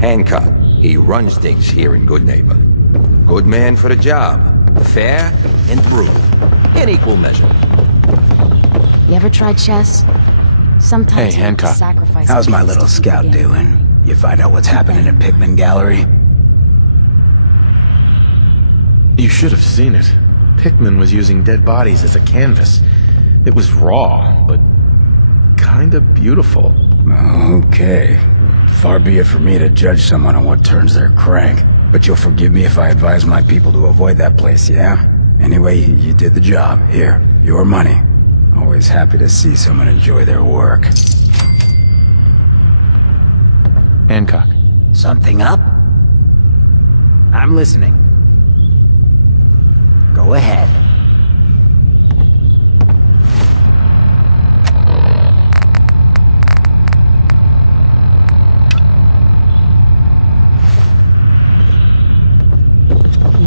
Hancock. He runs things here in Good Neighbor. Good man for the job. Fair and brutal. In equal measure. You ever tried chess? Sometimes Hey, you have to Hancock. sacrifice. How's my things little to keep scout the game doing? running. You find out what's happening in Pickman Gallery? You should have seen it. Pickman was using dead bodies as a canvas. It was raw, but kinda beautiful. Okay. Far be it for me to judge someone on what turns their crank. But you'll forgive me if I advise my people to avoid that place, yeah? Anyway, you did the job. Here, your money. Always happy to see someone enjoy their work. Hancock. Something up? I'm listening. Go ahead.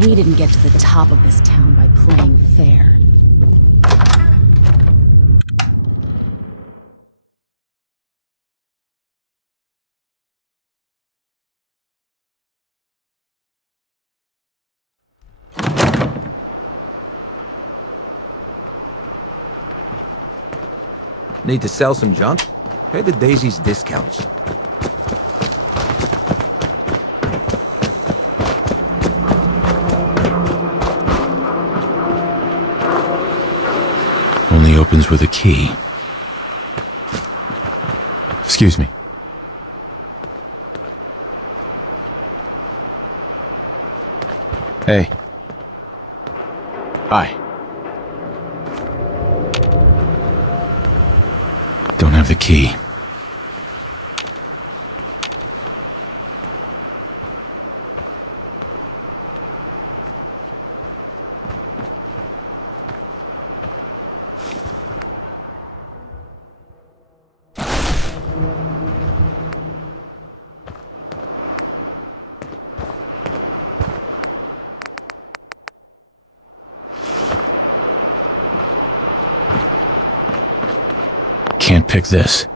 We didn't get to the top of this town by playing fair. Need to sell some junk? Pay the Daisies discounts. Only opens with a key. Excuse me. Hey. Hi. Don't have the key. Can't pick this.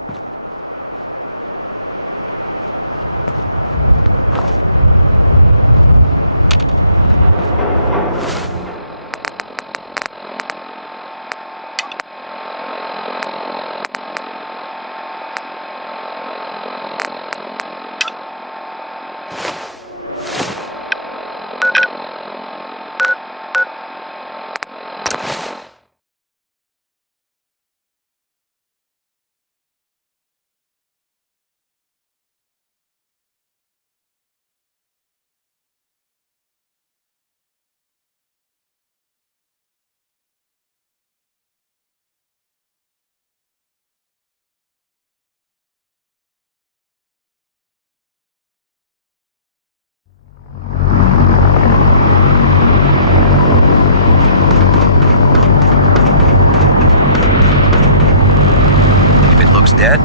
Dead?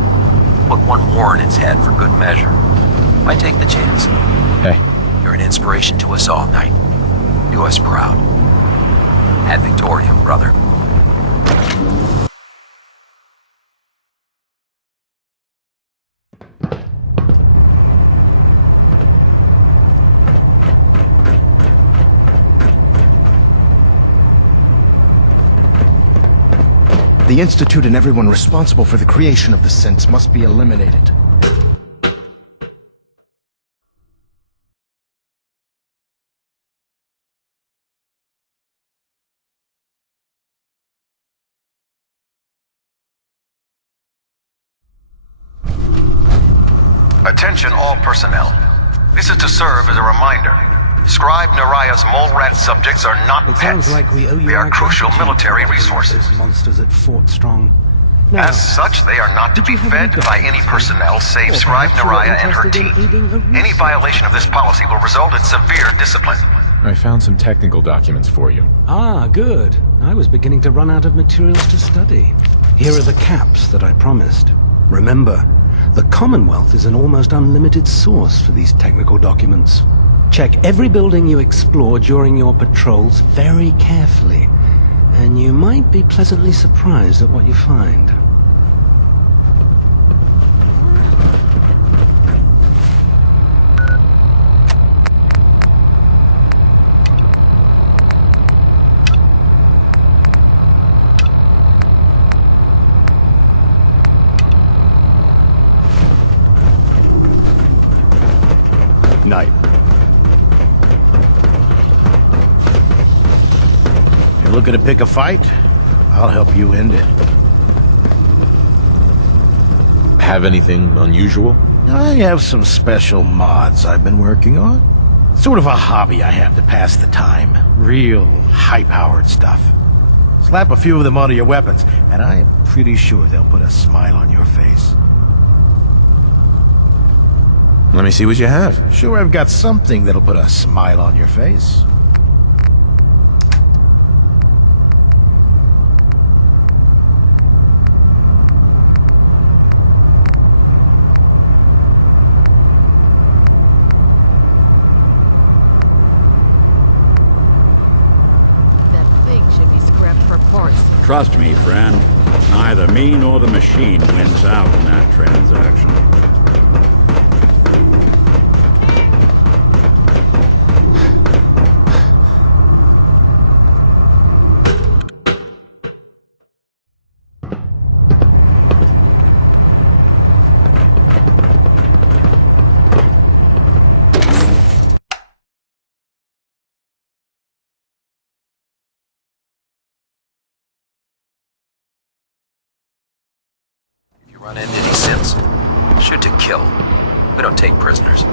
Put one more in its head for good measure. Why take the chance? Hey. You're an inspiration to us all, Knight. Do us proud. Ad Victoriam, brother. The Institute and everyone responsible for the creation of the synths must be eliminated. Attention all personnel. This is to serve as a reminder. Scribe Naraya's mole rat subjects are not It pets. sounds like we owe you They are our crucial gratitude military for wiping out resources. those monsters at Fort Strong. Now, As such, they are not to did be you have fed any by any guidance? personnel save Or Scribe perhaps you were Naraya and her interested in team. aiding her Any research violation of this policy will result in severe discipline. I found some technical documents for you. Ah, good. I was beginning to run out of materials to study. Here are the caps that I promised. Remember, the Commonwealth is an almost unlimited source for these technical documents. Check every building you explore during your patrols very carefully, and you might be pleasantly surprised at what you find. Night. If you're looking to pick a fight, I'll help you end it. Have anything unusual? I have some special mods I've been working on. Sort of a hobby I have to pass the time. Real high-powered stuff. Slap a few of them onto your weapons, and I'm pretty sure they'll put a smile on your face. Let me see what you have. Sure, I've got something that'll put a smile on your face. That thing should be scrapped for parts. Trust me, friend. Neither me nor the machine wins out in that transaction. If you run into any Sims, shoot to kill. We don't take prisoners.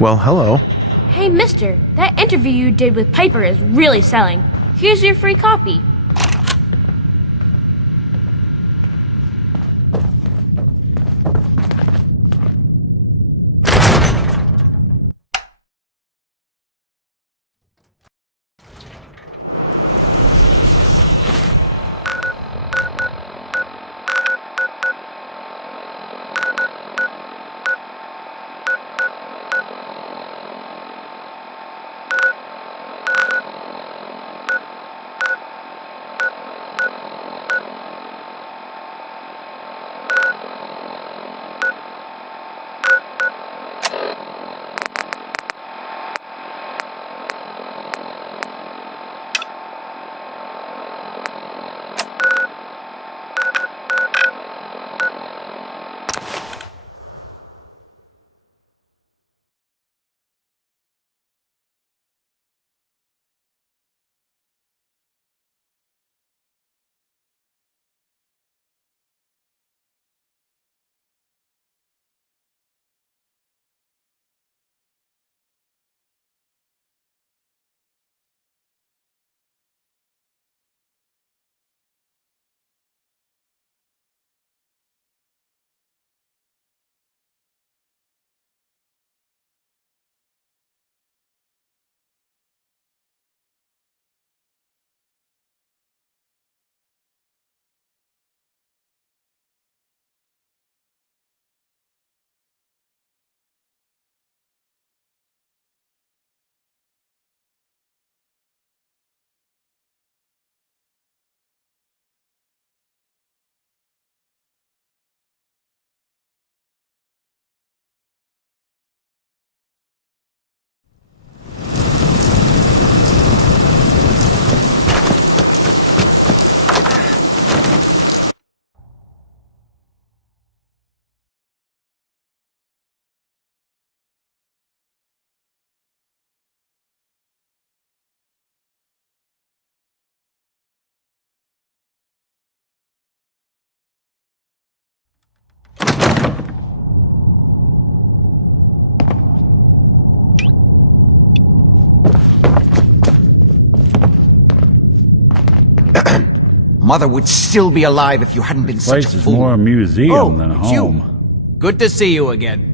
Well, hello. Hey, mister, that interview you did with Piper is really selling. Here's your free copy. Mother would still be alive if you hadn't been such a Place is fool. more a museum than a it's you. home. Good to see you again.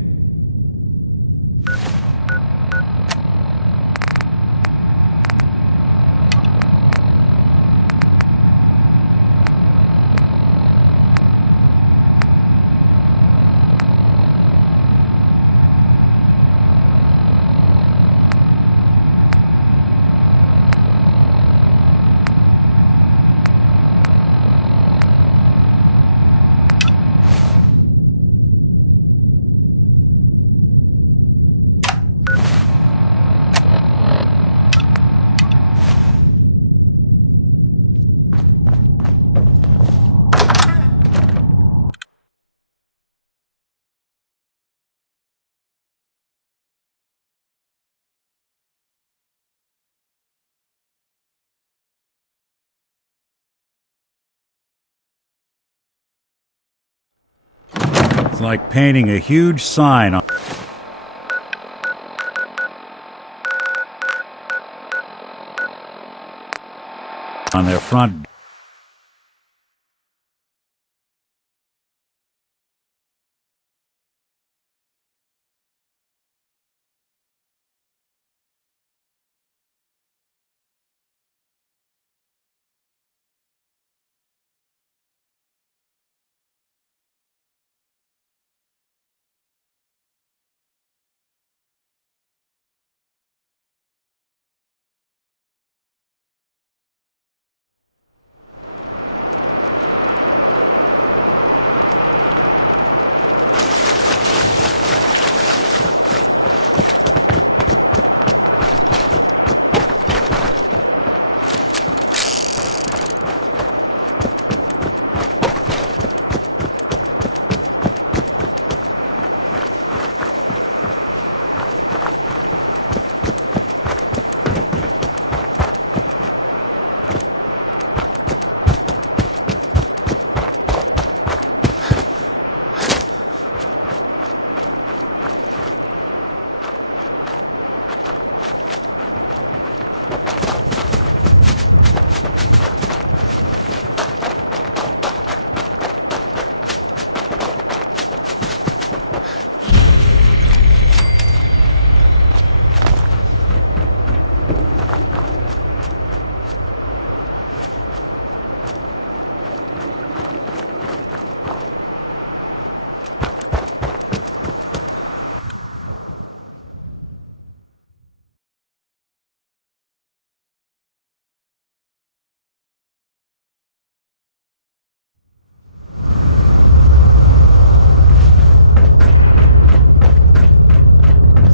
It's like painting a huge sign on their front.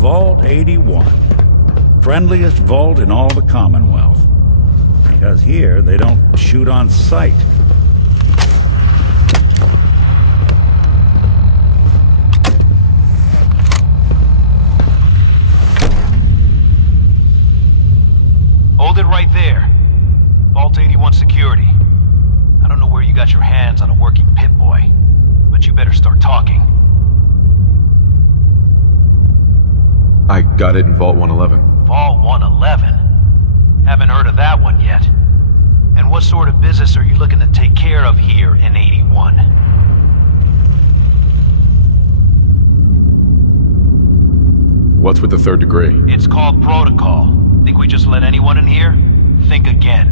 Vault 81. Friendliest vault in all the Commonwealth. Because here, they don't shoot on sight. Hold it right there. Vault 81 security. I don't know where you got your hands on a working Pip-Boy, but you better start talking. I got it in Vault 111. Vault 111? Haven't heard of that one yet. And what sort of business are you looking to take care of here in 81? What's with the third degree? It's called protocol. Think we just let anyone in here? Think again.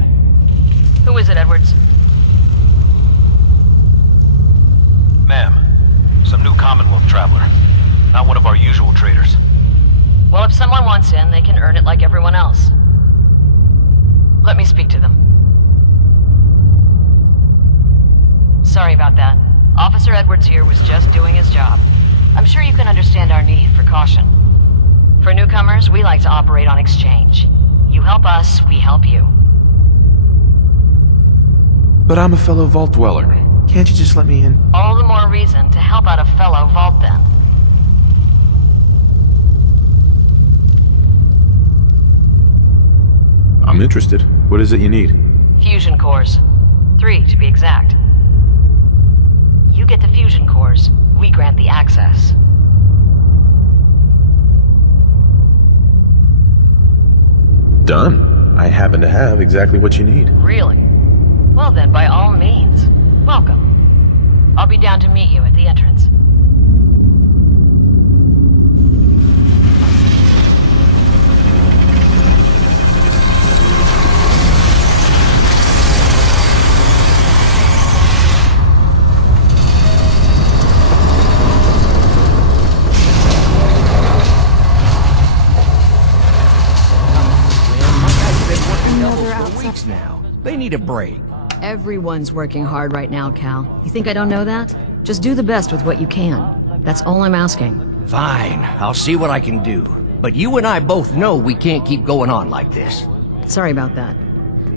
Who is it, Edwards? Ma'am, some new Commonwealth traveler. Not one of our usual traders. Well, if someone wants in, they can earn it like everyone else. Let me speak to them. Sorry about that. Officer Edwards here was just doing his job. I'm sure you can understand our need for caution. For newcomers, we like to operate on exchange. You help us, we help you. But I'm a fellow Vault dweller. Can't you just let me in? All the more reason to help out a fellow Vault then. I'm interested. What is it you need? Fusion cores. 3, to be exact. You get the fusion cores, we grant the access. Done. I happen to have exactly what you need. Really? Well then, by all means, welcome. I'll be down to meet you at the entrance. Now. They need a break. Everyone's working hard right now, Cal. You think I don't know that? Just do the best with what you can. That's all I'm asking. Fine, I'll see what I can do. But you and I both know we can't keep going on like this. Sorry about that.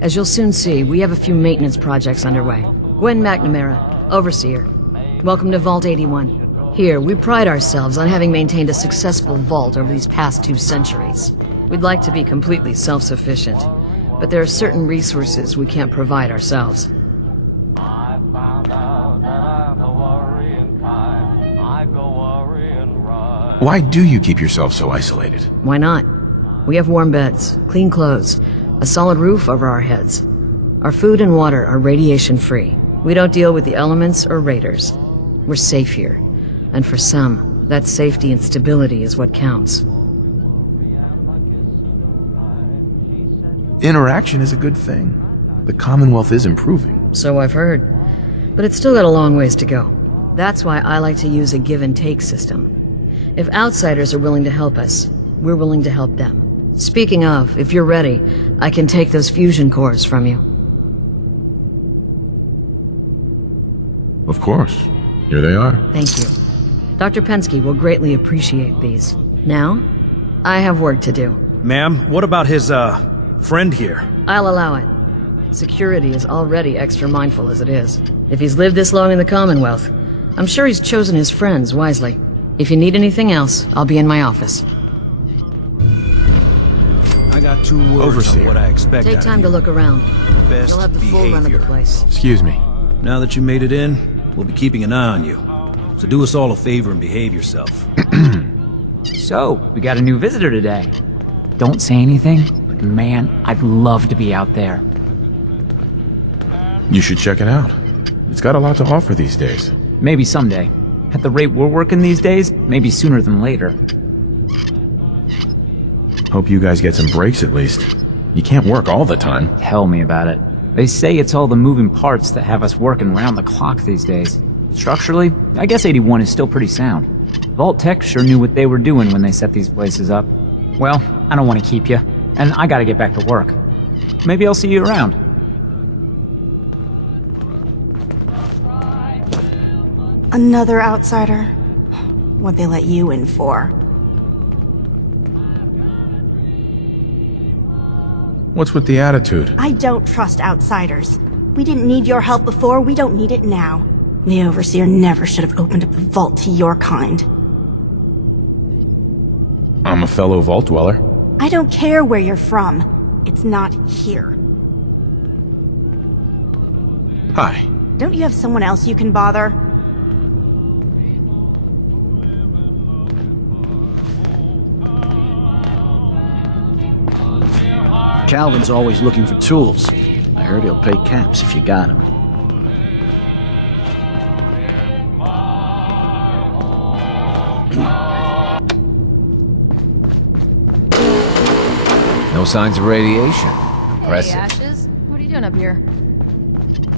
As you'll soon see, we have a few maintenance projects underway. Gwen McNamara, Overseer. Welcome to Vault 81. Here, we pride ourselves on having maintained a successful vault over these past 2 centuries. We'd like to be completely self-sufficient, but there are certain resources we can't provide ourselves. Why do you keep yourself so isolated? Why not? We have warm beds, clean clothes, a solid roof over our heads. Our food and water are radiation-free. We don't deal with the elements or raiders. We're safe here. And for some, that safety and stability is what counts. Interaction is a good thing. The Commonwealth is improving. So I've heard. But it's still got a long ways to go. That's why I like to use a give-and-take system. If outsiders are willing to help us, we're willing to help them. Speaking of, if you're ready, I can take those fusion cores from you. Of course. Here they are. Thank you. Dr. Pensky will greatly appreciate these. Now, I have work to do. Ma'am, what about his, friend here? I'll allow it. Security is already extra mindful as it is. If he's lived this long in the Commonwealth, I'm sure he's chosen his friends wisely. If you need anything else, I'll be in my office. I got 2 words Overseer. on what I expect Take out time of to you. look around. Best You'll have the full run of the behavior. place. Excuse me. Now that you made it in, we'll be keeping an eye on you. So do us all a favor and behave yourself. So, we got a new visitor today. Don't say anything, but man, I'd love to be out there. You should check it out. It's got a lot to offer these days. Maybe someday. At the rate we're working these days, maybe sooner than later. Hope you guys get some breaks at least. You can't work all the time. Tell me about it. They say it's all the moving parts that have us working round the clock these days. Structurally, I guess 81 is still pretty sound. Vault Tech sure knew what they were doing when they set these places up. Well, I don't want to keep you, and I gotta get back to work. Maybe I'll see you around. Another outsider? What'd they let you in for? What's with the attitude? I don't trust outsiders. We didn't need your help before, we don't need it now. The Overseer never should have opened up the vault to your kind. I'm a fellow Vault Dweller. I don't care where you're from. It's not here. Hi. Don't you have someone else you can bother? Calvin's always looking for tools. I heard he'll pay caps if you got them. No signs of radiation. Impressive. Hey, Ashes. What are you doing up here?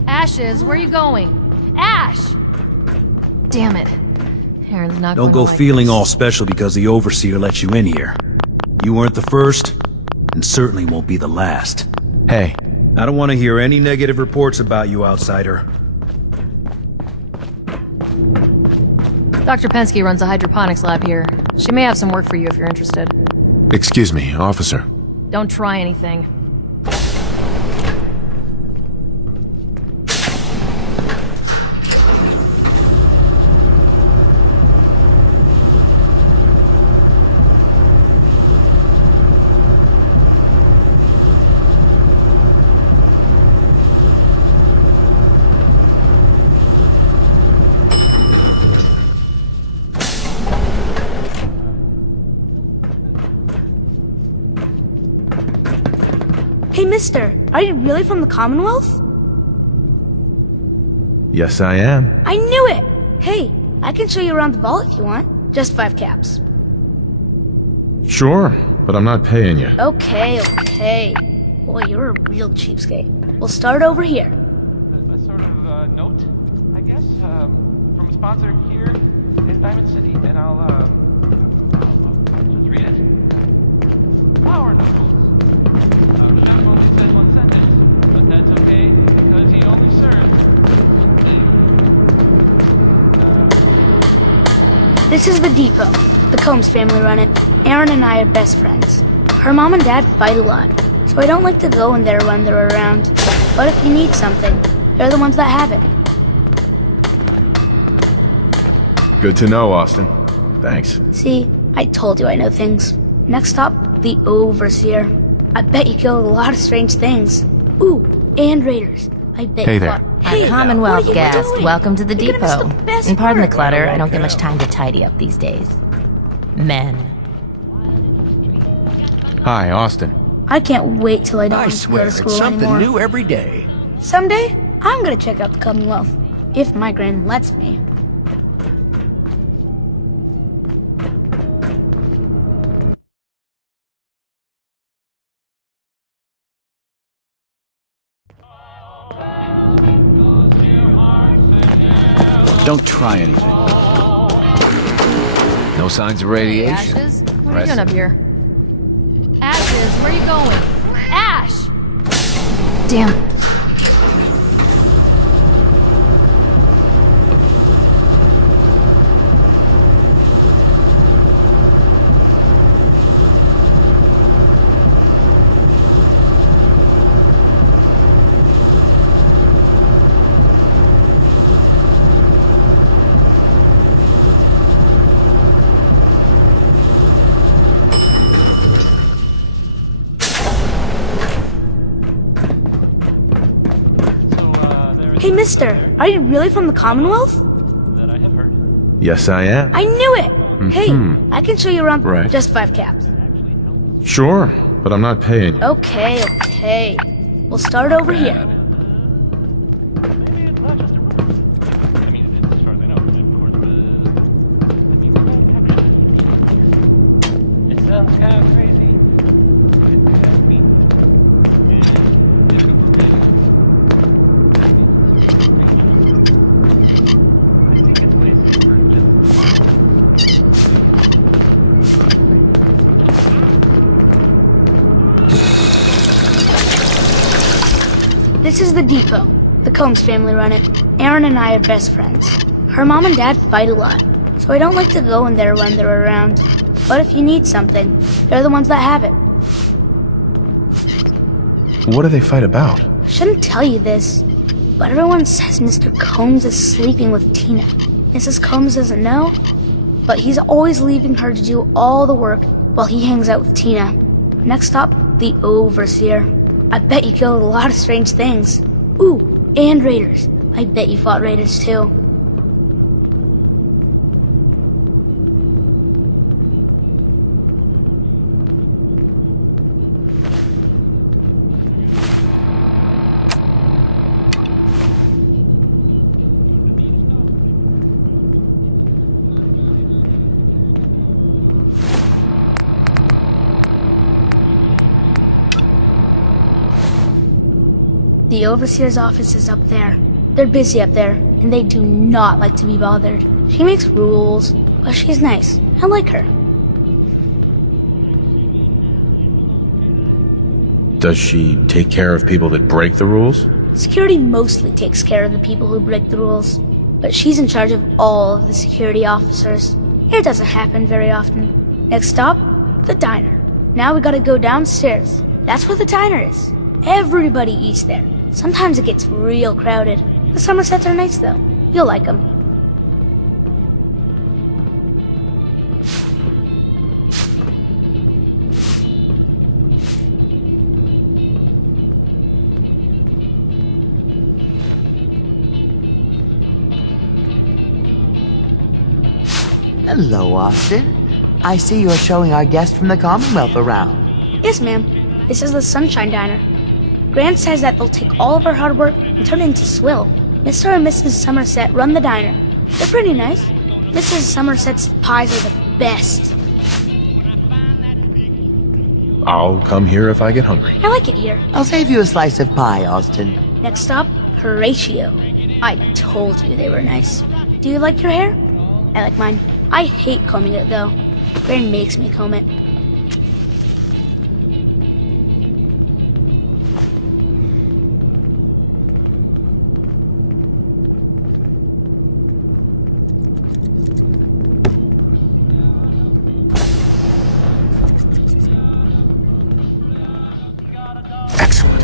Ashes, where are you going? Ash! Damn it. Aaron's not Don't going go to like feeling this. all special because the Overseer let you in here. You weren't the first, and certainly won't be the last. Hey. I don't want to hear any negative reports about you, outsider. Dr. Pensky runs a hydroponics lab here. She may have some work for you if you're interested. Excuse me, officer. Don't try anything. Hey, mister, are you really from the Commonwealth? Yes, I am. I knew it! Hey, I can show you around the vault if you want. Just 5 caps. Sure, but I'm not paying you. Okay. Boy, you're a real cheapskate. We'll start over here. A sort of note, I guess, from a sponsor here in Diamond City, and I'll just read it. Power knuckles. Chef only says 1 sentence, but that's okay because he only serves. This is the depot. The Combs family run it. Aaron and I are best friends. Her mom and dad fight a lot, so I don't like to go in there when they're around. But if you need something, they're the ones that have it. Good to know, Austin. Thanks. See, I told you I know things. Next stop, the Overseer. I bet you killed a lot of strange things. Ooh, and raiders. I bet Hey you there. fought- Hey, Commonwealth what are you guest, doing? welcome to the You're gonna miss depot. the best And pardon the part. clutter, I don't get much time to tidy up these days. Men. Hi, Austin. I can't wait till I don't I have to go swear, to it's school something anymore. new every day. Someday, I'm gonna check out the Commonwealth. If my grand lets me. Don't try anything. No signs of radiation. Ashes? What are you doing up here? Ashes, where are you going? Ash! Damn. Hey, mister, are you really from the Commonwealth? That I have heard. Yes, I am. I knew it! Hey, I can show you around. Right. Just 5 caps. Sure, but I'm not paying you. Okay. We'll start over here. Maybe it's not just a rumor. I mean, it is as far as I know. Of course, it sounds kind of crazy. If you ask me. And if it were real, I think it's way safer This is the depot. The Combs family run it. Aaron and I are best friends. Her mom and dad fight a lot, so I don't like to go in there when they're around. But if you need something, they're the ones that have it. What do they fight about? I shouldn't tell you this, but everyone says Mr. Combs is sleeping with Tina. Mrs. Combs doesn't know, but he's always leaving her to do all the work while he hangs out with Tina. Next stop, the Overseer. I bet you killed a lot of strange things. Ooh, and raiders. I bet you fought raiders too. The Overseer's office is up there. They're busy up there, and they do not like to be bothered. She makes rules, but she's nice. I like her. Does she take care of people that break the rules? Security mostly takes care of the people who break the rules, but she's in charge of all of the security officers. It doesn't happen very often. Next stop, the diner. Now we gotta go downstairs. That's where the diner is. Everybody eats there. Sometimes it gets real crowded. The Somersets are nice though. You'll like them. Hello, Austin. I see you're showing our guest from the Commonwealth around. Yes, ma'am. This is the Sunshine Diner. Grant says that they'll take all of our hard work and turn it into swill. Mr. and Mrs. Somerset run the diner. They're pretty nice. Mrs. Somerset's pies are the best. I'll come here if I get hungry. I like it here. I'll save you a slice of pie, Austin. Next stop, Horatio. I told you they were nice. Do you like your hair? I like mine. I hate combing it though. Gran makes me comb it. Excellent.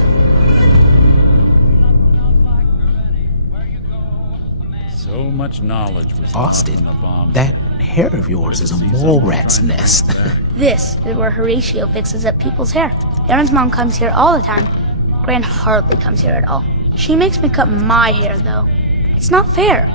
So much knowledge was Austin, in the bomb. that hair of yours is a mole rat's nest. This is where Horatio fixes up people's hair. Aaron's mom comes here all the time. Gran hardly comes here at all. She makes me cut my hair though. It's not fair.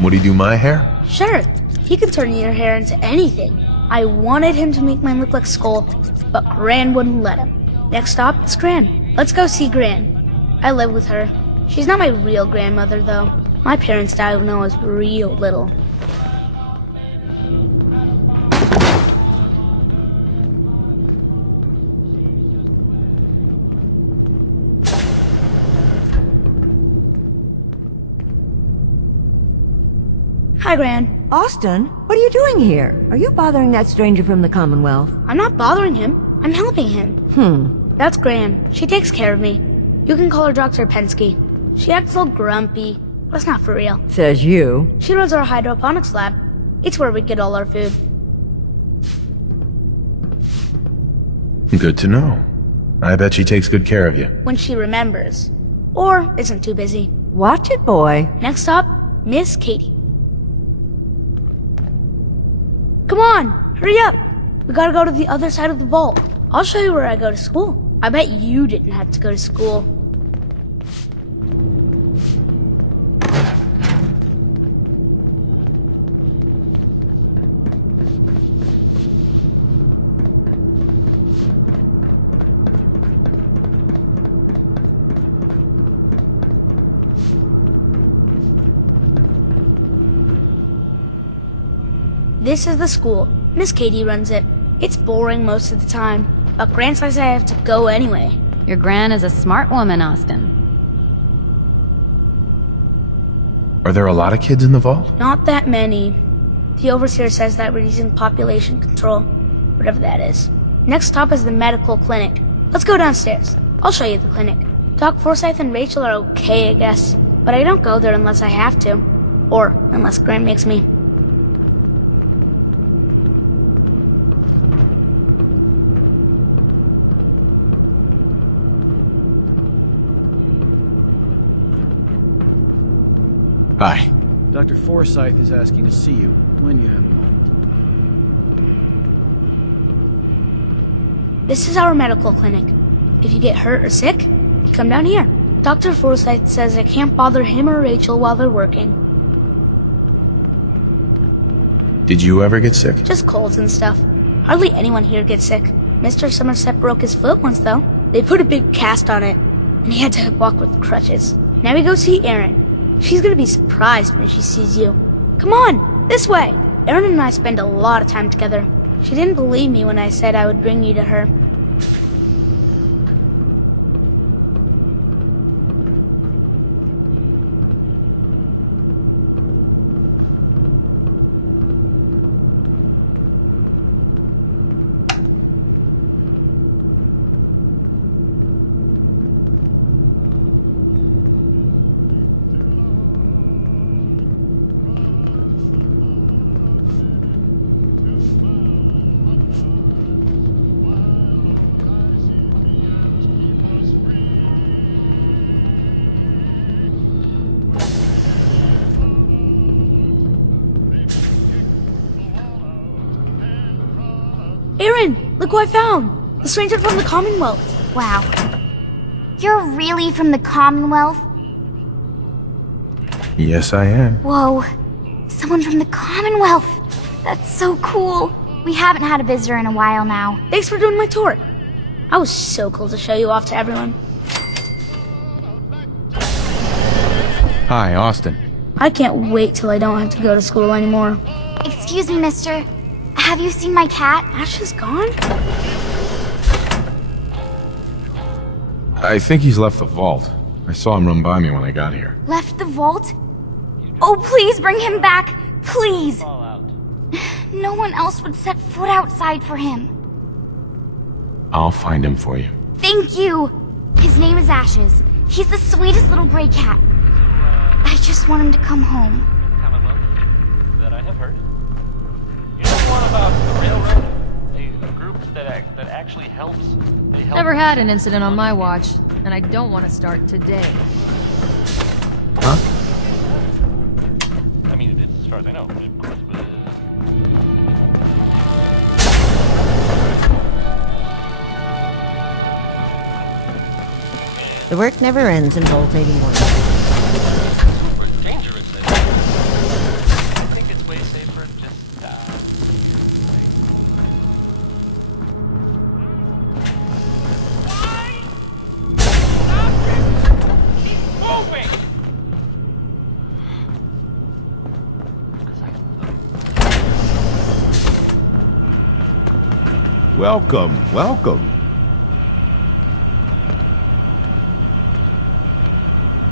Would he do my hair? Sure, he can turn your hair into anything. I wanted him to make mine look like Skull, but Gran wouldn't let him. Next stop is Gran. Let's go see Gran. I live with her. She's not my real grandmother, though. My parents died when I was real little. Hi, Gran. Austin, what are you doing here? Are you bothering that stranger from the Commonwealth? I'm not bothering him. I'm helping him. That's Gran. She takes care of me. You can call her Dr. Pensky. She acts all grumpy, but it's not for real. Says you. She runs our hydroponics lab. It's where we get all our food. Good to know. I bet she takes good care of you. When she remembers. Or isn't too busy. Watch it, boy. Next stop, Miss Katie. Come on, hurry up. We gotta go to the other side of the vault. I'll show you where I go to school. I bet you didn't have to go to school. This is the school. Miss Katie runs it. It's boring most of the time, but Gran says I have to go anyway. Your Gran is a smart woman, Austin. Are there a lot of kids in the vault? Not that many. The overseer says that we're using population control, whatever that is. Next stop is the medical clinic. Let's go downstairs. I'll show you the clinic. Doc Forsyth and Rachel are okay, I guess, but I don't go there unless I have to. Or unless Gran makes me. Hi. Dr. Forsyth is asking to see you when you have a moment. This is our medical clinic. If you get hurt or sick, you come down here. Dr. Forsyth says I can't bother him or Rachel while they're working. Did you ever get sick? Just colds and stuff. Hardly anyone here gets sick. Mr. Somerset broke his foot once, though. They put a big cast on it, and he had to walk with crutches. Now we go see Erin. She's gonna be surprised when she sees you. Come on, this way! Erin and I spend a lot of time together. She didn't believe me when I said I would bring you to her. Erin, look who I found! The stranger from the Commonwealth. Wow. You're really from the Commonwealth? Yes, I am. Whoa. Someone from the Commonwealth. That's so cool. We haven't had a visitor in a while now. Thanks for doing my tour. I was so cool to show you off to everyone. Hi, Austin. I can't wait till I don't have to go to school anymore. Excuse me, mister. Have you seen my cat? Ash is gone? I think he's left the vault. I saw him run by me when I got here. Left the vault? Oh, please bring him back. Please. No one else would set foot outside for him. I'll find him for you. Thank you. His name is Ashes. He's the sweetest little gray cat. I just want him to come home. Commonwealth that I have heard. You know the one about the railroad? A group that actually helps. They help. Never had an incident on my watch, and I don't want to start today. Huh? I mean, it is as far as I know, of course, but... The work never ends in Vault 81. Super dangerous, I think it's way safer to just die. Moving! Welcome, welcome.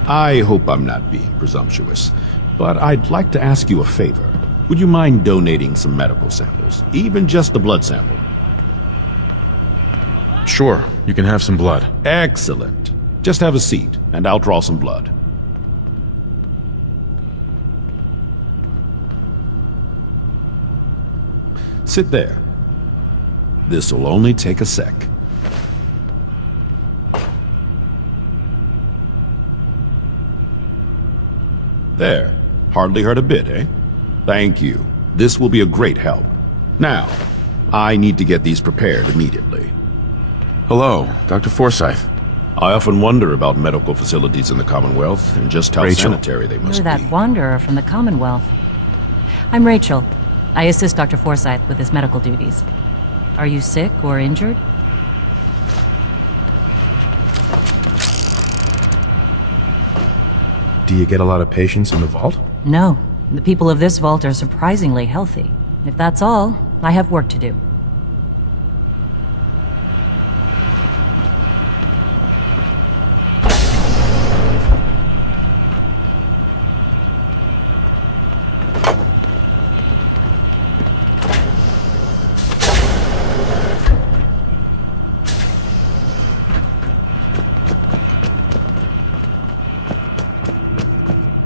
I hope I'm not being presumptuous, but I'd like to ask you a favor. Would you mind donating some medical samples, even just a blood sample? Sure, you can have some blood. Excellent. Just have a seat, and I'll draw some blood. Sit there. This'll only take a sec. There. Hardly hurt a bit, eh? Thank you. This will be a great help. Now, I need to get these prepared immediately. Hello, Dr. Forsyth. I often wonder about medical facilities in the Commonwealth and just how Rachel. sanitary they must You're that be. wanderer from the Commonwealth. I'm Rachel. I assist Dr. Forsyth with his medical duties. Are you sick or injured? Do you get a lot of patients in the vault? No. The people of this vault are surprisingly healthy. If that's all, I have work to do.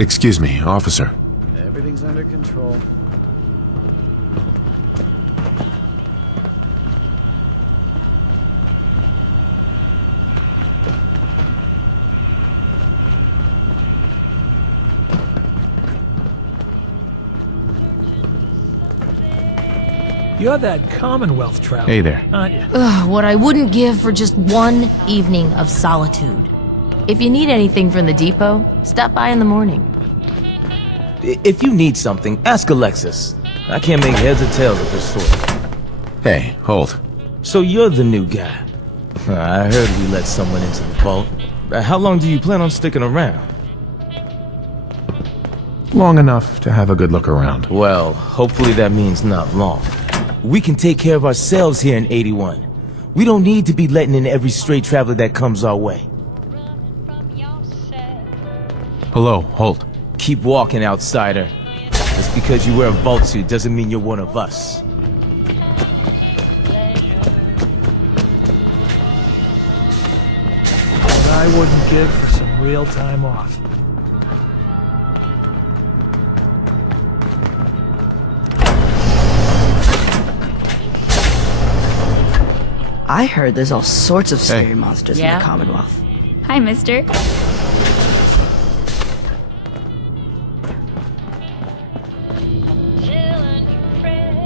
Excuse me, officer. Everything's under control. You're that Commonwealth traveler. Hey there. Aren't you? Ugh, what I wouldn't give for just one evening of solitude. If you need anything from the depot, stop by in the morning. If you need something, ask Alexis. I can't make heads or tails of this story. Hey, hold. So you're the new guy. I heard we let someone into the vault. How long do you plan on sticking around? Long enough to have a good look around. Well, hopefully that means not long. We can take care of ourselves here in 81. We don't need to be letting in every stray traveler that comes our way. Hello, Holt. Keep walking, outsider. Just because you wear a vault suit doesn't mean you're one of us. What I wouldn't give for some real time off. I heard there's all sorts of scary monsters in Yeah? the Commonwealth. Hi, mister.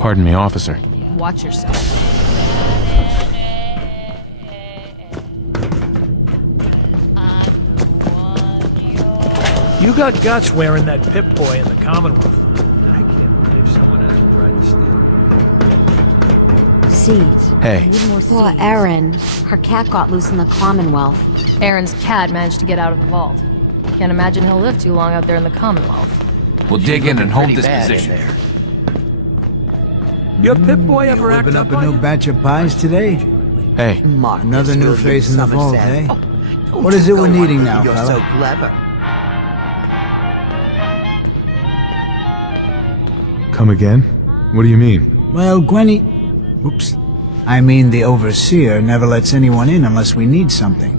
Pardon me, officer. Watch yourself. You got guts wearing that Pip-Boy in the Commonwealth. I can't believe someone hasn't tried to steal it. Seeds. Hey. Need more seeds. Well, Erin. Her cat got loose in the Commonwealth. Aaron's cat managed to get out of the vault. Can't imagine he'll live too long out there in the Commonwealth. We'll dig in and hold Pretty this bad in position. there. Your Pip-Boy ever act Whipping up up a on new you? batch of pies today? Hey, Marcus Another new William face in the vault, Somerset. eh? Oh, don't What is you it we're go on, needing now, You're fella? so clever. come again? What do you mean? Well, Gwenny... Oops. I mean, the Overseer never lets anyone in unless we need something.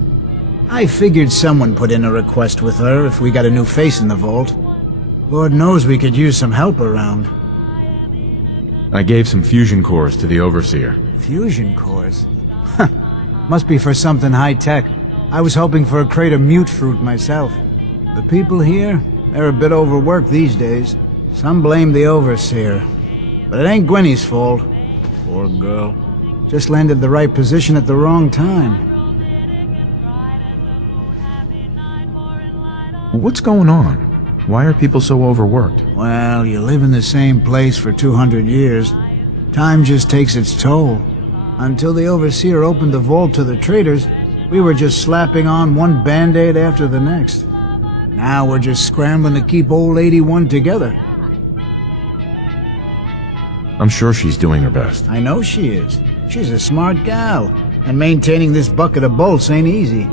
I figured someone put in a request with her if we got a new face in the vault. Lord knows we could use some help around. I gave some fusion cores to the Overseer. Fusion cores? Huh. Must be for something high-tech. I was hoping for a crate of mute fruit myself. The people here, they're a bit overworked these days. Some blame the Overseer. But it ain't Gwenny's fault. Poor girl. Just landed the right position at the wrong time. What's going on? Why are people so overworked? Well, you live in the same place for 200 years. Time just takes its toll. Until the Overseer opened the vault to the traders, we were just slapping on one band-aid after the next. Now we're just scrambling to keep old 81 together. I'm sure she's doing her best. I know she is. She's a smart gal, and maintaining this bucket of bolts ain't easy.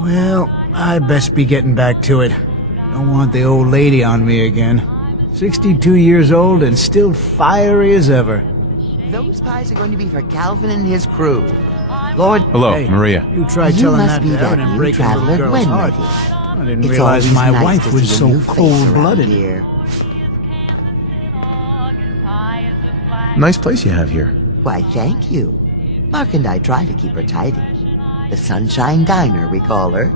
Well, I best be getting back to it. Don't want the old lady on me again. 62 years old and still fiery as ever. Those pies are going to be for Calvin and his crew. Lord... Hello, Hey, Maria. You tried You telling must that be to that Aaron and new breaking the little traveler, girl's Gwen, heart. my dear. I didn't It's realize always my nice wife to was see a so new face cold-blooded. around here. Nice place you have here. Why, thank you. Mark and I try to keep her tidy. The Sunshine Diner, we call her.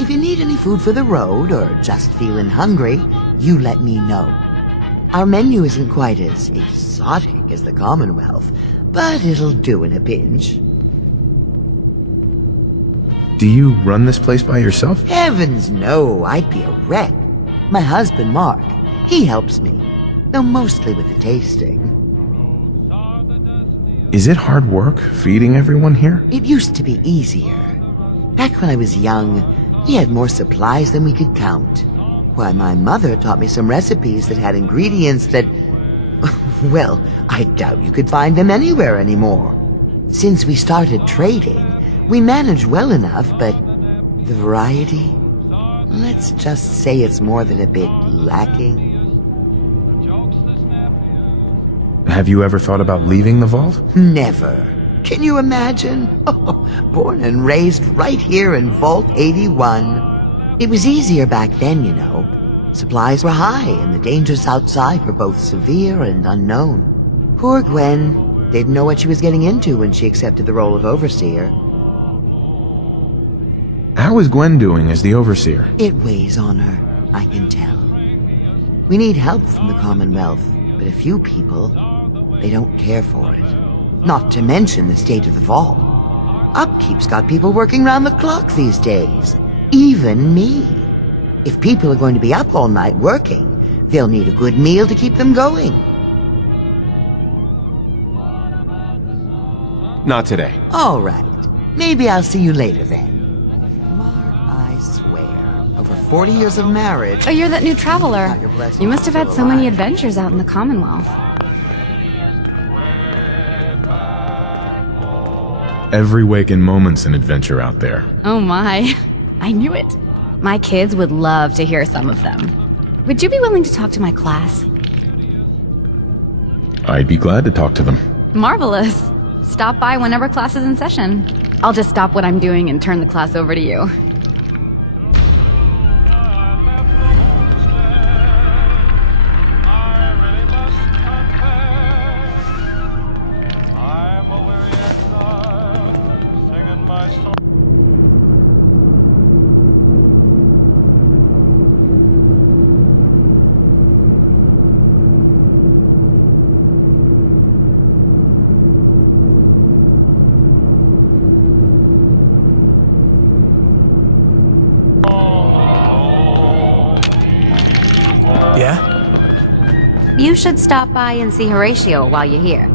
If you need any food for the road, or just feeling hungry, you let me know. Our menu isn't quite as exotic as the Commonwealth, but it'll do in a pinch. Do you run this place by yourself? Heavens no, I'd be a wreck. My husband, Mark, he helps me, though mostly with the tasting. Is it hard work feeding everyone here? It used to be easier. Back when I was young, we had more supplies than we could count. Why, my mother taught me some recipes that had ingredients that... well, I doubt you could find them anywhere anymore. Since we started trading, we managed well enough, but the variety? Let's just say it's more than a bit lacking. Have you ever thought about leaving the vault? Never. Can you imagine? Born and raised right here in Vault 81. It was easier back then, you know. Supplies were high, and the dangers outside were both severe and unknown. Poor Gwen didn't know what she was getting into when she accepted the role of Overseer. How is Gwen doing as the Overseer? It weighs on her, I can tell. We need help from the Commonwealth, but a few people, they don't care for it. Not to mention the state of the vault. Upkeep's got people working round the clock these days. Even me. If people are going to be up all night working, they'll need a good meal to keep them going. Not today. All right. Maybe I'll see you later then. Mark, I swear, over 40 years of marriage... Oh, you're that new traveler. Your blessings You must have had still so many alive. adventures out in the Commonwealth. Every waking moment's an adventure out there. Oh my. I knew it. My kids would love to hear some of them. Would you be willing to talk to my class? I'd be glad to talk to them. Marvelous. Stop by whenever class is in session. I'll just stop what I'm doing and turn the class over to you. Yeah? You should stop by and see Horatio while you're here.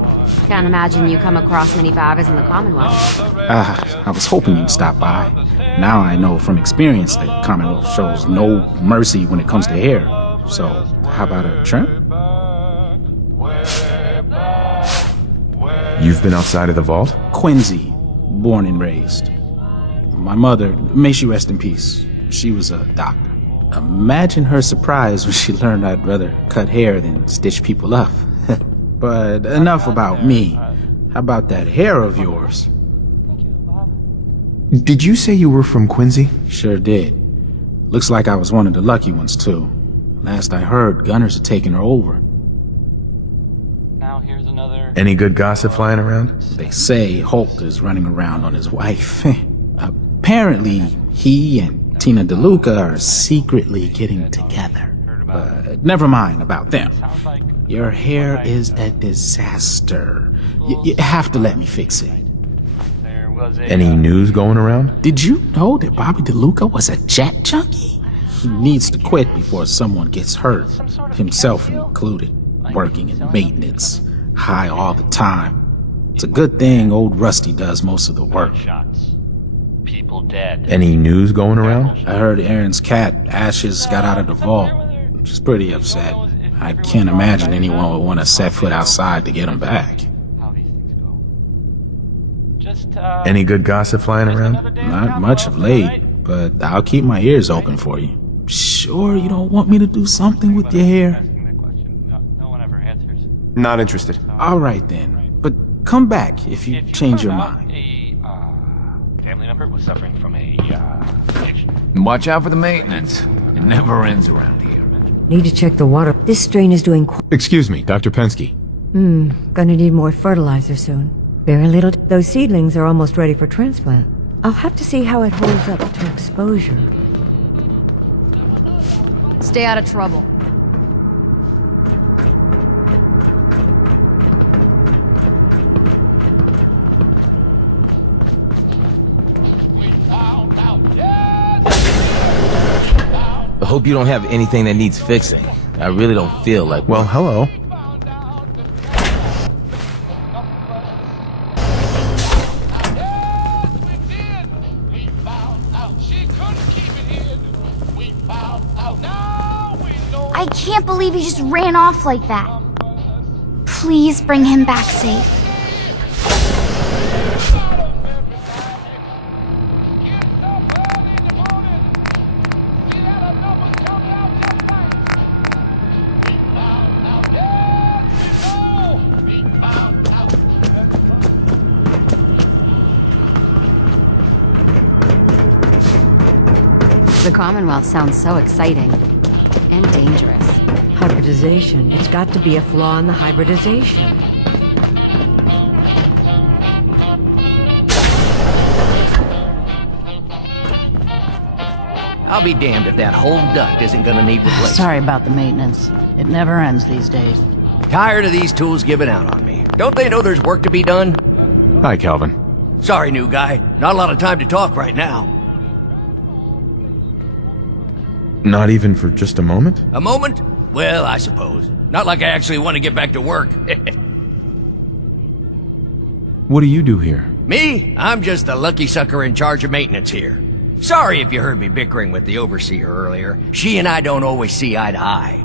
Can't imagine you come across many barbers in the Commonwealth. I was hoping you'd stop by. Now I know from experience that Commonwealth shows no mercy when it comes to hair. So, how about a trim? You've been outside of the vault? Quincy, born and raised. My mother, may she rest in peace, she was a doctor. Imagine her surprise when she learned I'd rather cut hair than stitch people up. But enough about me. How about that hair of yours? Did you say you were from Quincy? Sure did. Looks like I was one of the lucky ones, too. Last I heard, gunners are taking her over. Now here's another. Any good gossip flying around? They say Holt is running around on his wife. Apparently, he and Tina DeLuca are secretly getting together. But never mind about them. Your hair is a disaster. You have to let me fix it. Any news going around? Did you know that Bobby DeLuca was a jet junkie? He needs to quit before someone gets hurt, himself included, working in maintenance, high all the time. It's a good thing old Rusty does most of the work. People dead. Any news going around? I heard Aaron's cat, Ashes, got out of the vault. She's pretty upset. I can't imagine anyone would want to set foot outside to get him back. Any good gossip flying around? Not much of late, but I'll keep my ears open for you. Sure you don't want me to do something with your hair? Not interested. All right then, but come back if you change your mind. A family member was suffering from a addiction. Watch out for the maintenance. It never ends around here. Need to check the water. This strain is doing Excuse me, Dr. Pensky. Gonna need more fertilizer soon. Very little. Those seedlings are almost ready for transplant. I'll have to see how it holds up to exposure. Stay out of trouble. I hope you don't have anything that needs fixing. I really don't feel like... Well, hello. I can't believe he just ran off like that. Please bring him back safe. The Commonwealth sounds so exciting and dangerous. Hybridization. It's got to be a flaw in the hybridization. I'll be damned if that whole duct isn't gonna need replacement. Sorry about the maintenance. It never ends these days. Tired of these tools giving out on me. Don't they know there's work to be done? Hi, Calvin. Sorry, new guy. Not a lot of time to talk right now. Not even for just a moment? A moment? Well, I suppose. Not like I actually want to get back to work. What do you do here? Me? I'm just the lucky sucker in charge of maintenance here. Sorry if you heard me bickering with the overseer earlier. She and I don't always see eye to eye.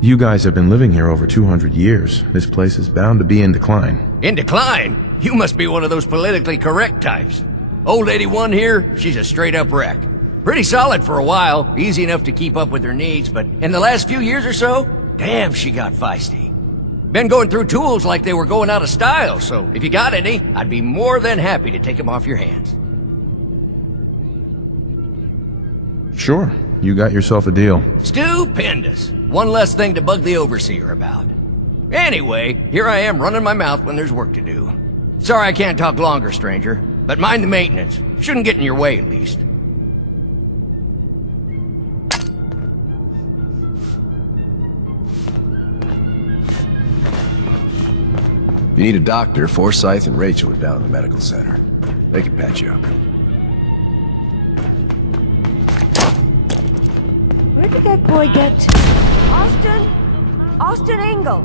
You guys have been living here over 200 years. This place is bound to be in decline. In decline? You must be one of those politically correct types. Old 81 here, she's a straight-up wreck. Pretty solid for a while, easy enough to keep up with her needs, but in the last few years or so, damn, she got feisty. Been going through tools like they were going out of style, so if you got any, I'd be more than happy to take them off your hands. Sure, you got yourself a deal. Stupendous. One less thing to bug the overseer about. Anyway, here I am running my mouth when there's work to do. Sorry I can't talk longer, stranger. But mind the maintenance. Shouldn't get in your way, at least. If you need a doctor, Forsyth and Rachel are down at the medical center. They can patch you up. Where did that boy get to? Austin? Austin Engel!